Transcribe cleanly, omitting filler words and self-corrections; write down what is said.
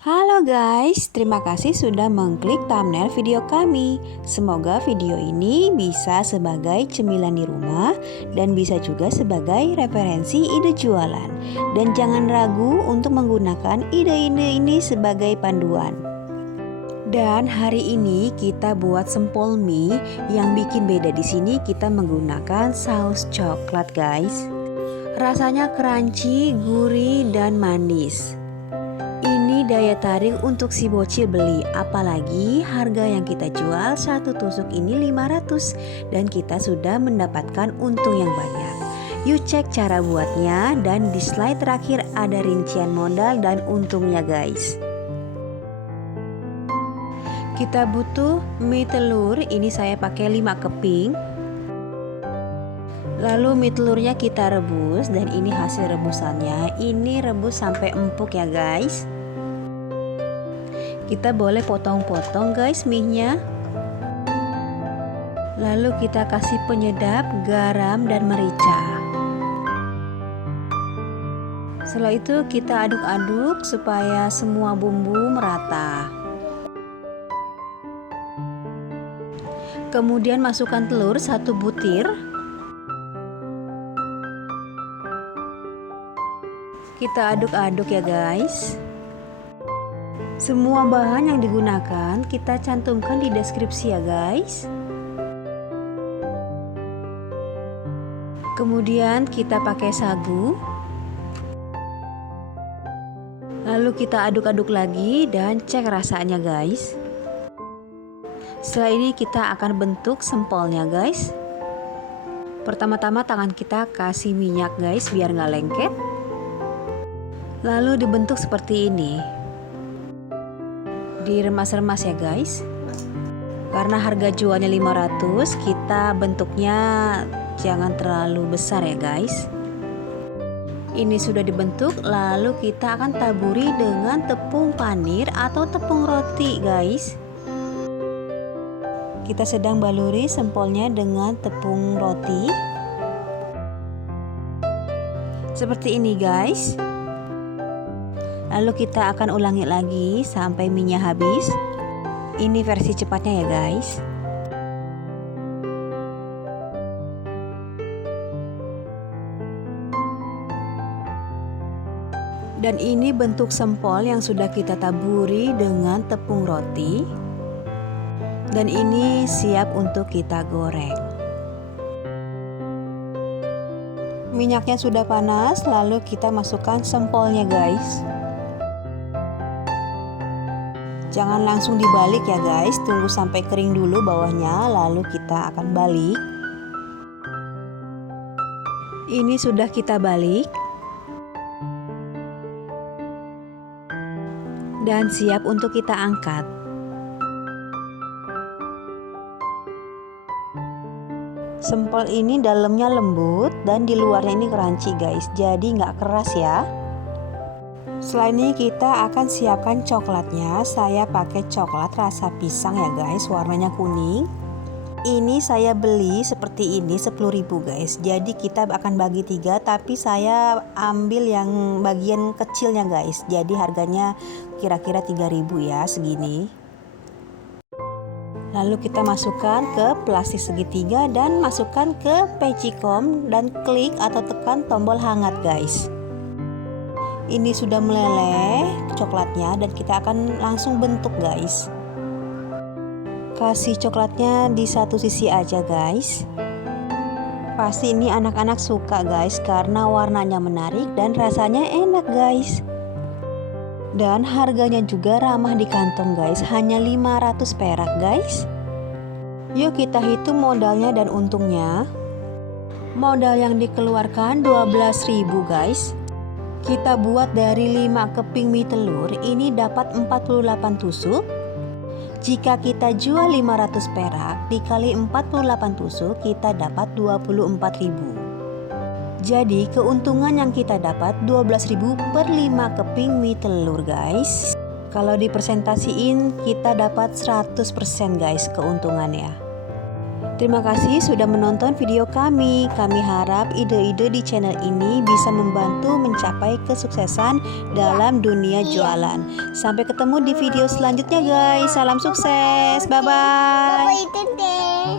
Halo guys, terima kasih sudah mengklik thumbnail video kami. Semoga video ini bisa sebagai cemilan di rumah dan bisa juga sebagai referensi ide jualan. Dan jangan ragu untuk menggunakan ide-ide ini sebagai panduan. Dan hari ini kita buat sempol mie. Yang bikin beda di sini kita menggunakan saus coklat guys. Rasanya crunchy, gurih dan manis. Ini daya tarik untuk si bocil beli, apalagi harga yang kita jual satu tusuk ini 500 dan kita sudah mendapatkan untung yang banyak. Yuk cek cara buatnya dan di slide terakhir ada rincian modal dan untungnya guys. Kita butuh mie telur, ini saya pakai 5 keping. Lalu mie telurnya kita rebus dan ini hasil rebusannya. Ini rebus sampai empuk ya guys. Kita boleh potong-potong guys mie-nya. Lalu kita kasih penyedap, garam dan merica. Setelah itu kita aduk-aduk supaya semua bumbu merata. Kemudian masukkan telur 1 butir. Kita aduk-aduk ya guys. Semua bahan yang digunakan kita cantumkan di deskripsi ya guys. Kemudian kita pakai sagu. Lalu kita aduk-aduk lagi dan cek rasanya guys. Setelah ini kita akan bentuk sempolnya guys. Pertama-tama tangan kita kasih minyak guys biar nggak lengket. Lalu dibentuk seperti ini. Diremas-remas ya guys. Karena harga jualnya 500, kita bentuknya jangan terlalu besar ya guys. Ini sudah dibentuk, lalu kita akan taburi dengan tepung panir atau tepung roti guys. Kita sedang baluri sempolnya dengan tepung roti. Seperti ini guys. Lalu kita akan ulangi lagi sampai minyak habis. Ini versi cepatnya ya guys. Dan ini bentuk sempol yang sudah kita taburi dengan tepung roti. Dan ini siap untuk kita goreng. Minyaknya sudah panas, lalu kita masukkan sempolnya guys. Jangan langsung dibalik ya guys, tunggu sampai kering dulu bawahnya, lalu kita akan balik. Ini sudah kita balik. Dan siap untuk kita angkat. Sempol ini dalamnya lembut dan di luarnya ini crunchy guys, jadi nggak keras ya. Setelah ini kita akan siapkan coklatnya. Saya pakai coklat rasa pisang ya guys, warnanya kuning. Ini saya beli seperti ini 10.000 guys. Jadi kita akan bagi 3, tapi saya ambil yang bagian kecilnya guys. Jadi harganya kira-kira 3.000 ya, segini. Lalu kita masukkan ke plastik segitiga dan masukkan ke pecikom dan klik atau tekan tombol hangat guys. Ini sudah meleleh coklatnya dan kita akan langsung bentuk guys. Kasih coklatnya di satu sisi aja guys. Pasti ini anak-anak suka guys karena warnanya menarik dan rasanya enak guys. Dan harganya juga ramah di kantong guys, hanya 500 perak guys. Yuk kita hitung modalnya dan untungnya. Modal yang dikeluarkan 12.000 guys. Kita buat dari 5 keping mie telur, ini dapat 48 tusuk. Jika kita jual 500 perak dikali 48 tusuk, kita dapat 24.000. Jadi keuntungan yang kita dapat 12.000 per 5 keping mie telur guys. Kalau dipresentasiin kita dapat 100% guys keuntungannya. Terima kasih sudah menonton video kami. Kami harap ide-ide di channel ini bisa membantu mencapai kesuksesan dalam dunia jualan. Sampai ketemu di video selanjutnya guys. Salam sukses. Bye-bye.